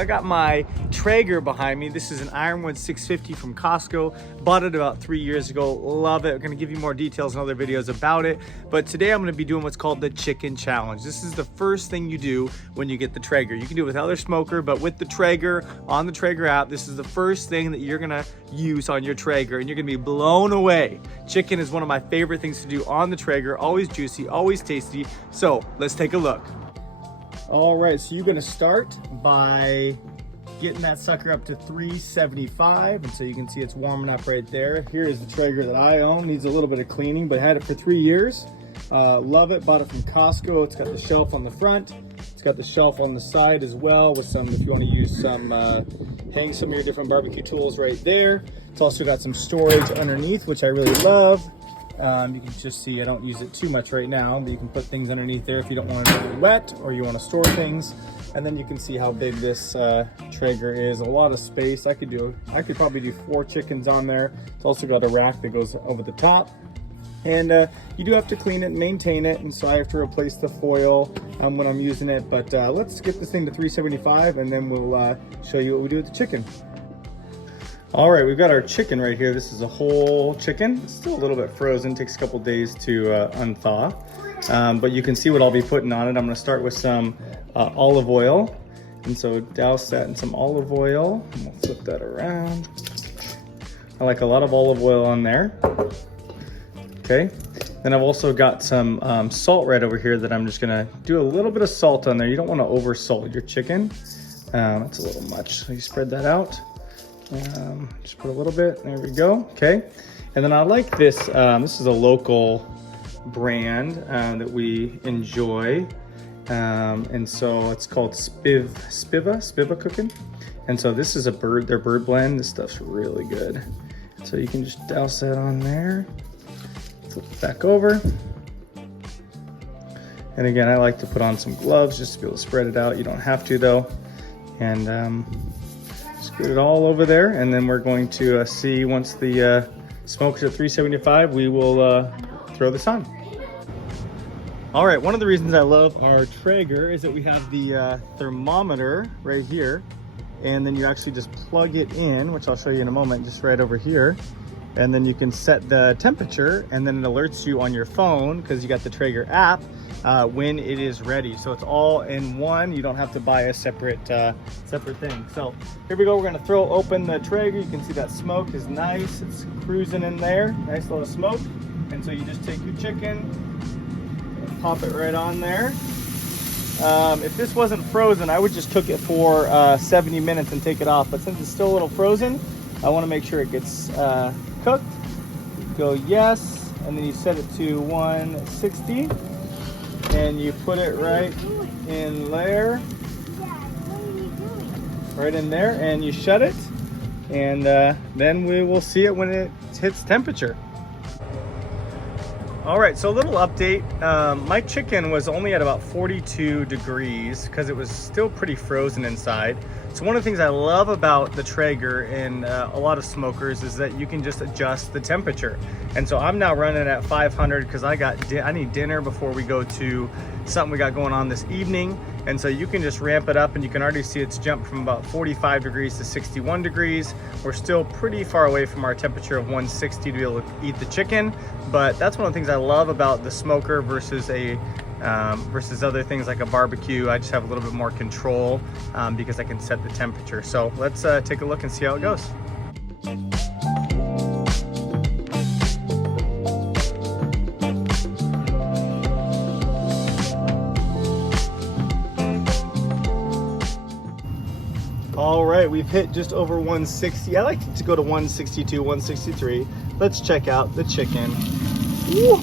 I got my Traeger behind me. This is an Ironwood 650 from Costco. Bought it about 3 years ago. Love it. I'm gonna give you more details in other videos about it. But today I'm gonna be doing what's called the chicken challenge. This is the first thing you do when you get the Traeger. You can do it with other smoker, but with the Traeger, on the Traeger app, this is the first thing that you're gonna use on your Traeger, and you're gonna be blown away. Chicken is one of my favorite things to do on the Traeger. Always juicy, always tasty. So let's take a look. All right, so you're gonna start by getting that sucker up to 375, and so you can see it's warming up right there. Here is the Traeger that I own. Needs a little bit of cleaning, but I had it for 3 years. Love it, bought it from Costco. It's got the shelf on the front. It's got the shelf on the side as well with some, if you wanna use some, hang some of your different barbecue tools right there. It's also got some storage underneath, which I really love. You can just see I don't use it too much right now, but you can put things underneath there if you don't want it to be wet or you want to store things. And then you can see how big this Traeger is. A lot of space. I could probably do 4 chickens on there. It's also got a rack that goes over the top. And you do have to clean it and maintain it, and so I have to replace the foil when I'm using it. But let's get this thing to 375, and then we'll show you what we do with the chicken. All right, we've got our chicken right here. This is a whole chicken. It's still a little bit frozen, takes a couple days to unthaw. But you can see what I'll be putting on it. I'm gonna start with some olive oil. And so douse that in some olive oil. And we'll flip that around. I like a lot of olive oil on there. Okay, then I've also got some salt right over here that I'm just gonna do a little bit of salt on there. You don't wanna over salt your chicken. That's a little much, so you spread that out. Just put a little bit, there we go, okay. And then I like this, this is a local brand that we enjoy. And so it's called Spiva Cooking. And so this is their bird blend. This stuff's really good. So you can just douse that on there. Flip it back over. And again, I like to put on some gloves just to be able to spread it out. You don't have to though. And just get it all over there, and then we're going to see once the smoke's at 375, we will throw this on. All right, one of the reasons I love our Traeger is that we have the thermometer right here, and then you actually just plug it in, which I'll show you in a moment, just right over here. And then you can set the temperature, and then it alerts you on your phone, because you got the Traeger app, when it is ready. So it's all in one. You don't have to buy a separate thing. So here we go. We're gonna throw open the Traeger. You can see that smoke is nice. It's cruising in there. Nice little smoke. And so you just take your chicken, pop it right on there. If this wasn't frozen, I would just cook it for 70 minutes and take it off. But since it's still a little frozen, I wanna make sure it gets cooked. Go yes, and then you set it to 160, and you put it right in there, right in there, and you shut it, and then we will see it when it hits temperature. All right, so a little update. My chicken was only at about 42 degrees because it was still pretty frozen inside. So one of the things I love about the Traeger and a lot of smokers is that you can just adjust the temperature. And so I'm now running at 500 because I need dinner before we go to something we got going on this evening. And so you can just ramp it up, and you can already see it's jumped from about 45 degrees to 61 degrees. We're still pretty far away from our temperature of 160 to be able to eat the chicken. But that's one of the things I love about the smoker versus versus other things like a barbecue. I just have a little bit more control because I can set the temperature. So let's take a look and see how it goes. All right, we've hit just over 160. I like to go to 162, 163. Let's check out the chicken. Whoa!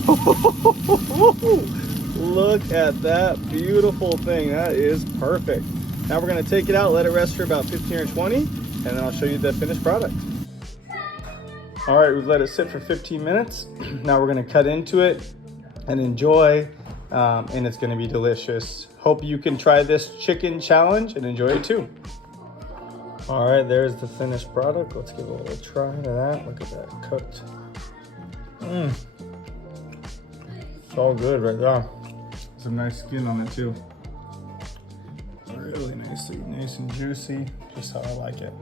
Look at that beautiful thing. That is perfect. Now we're gonna take it out, let it rest for about 15 or 20, and then I'll show you the finished product. All right, we've let it sit for 15 minutes. Now we're gonna cut into it and enjoy, and it's gonna be delicious. Hope you can try this chicken challenge and enjoy it too. All right, there's the finished product. Let's give a little try to that. Look at that, cooked. It's all good right there. Some nice skin on it too. Really nice Obviously nice and juicy, just how I like it.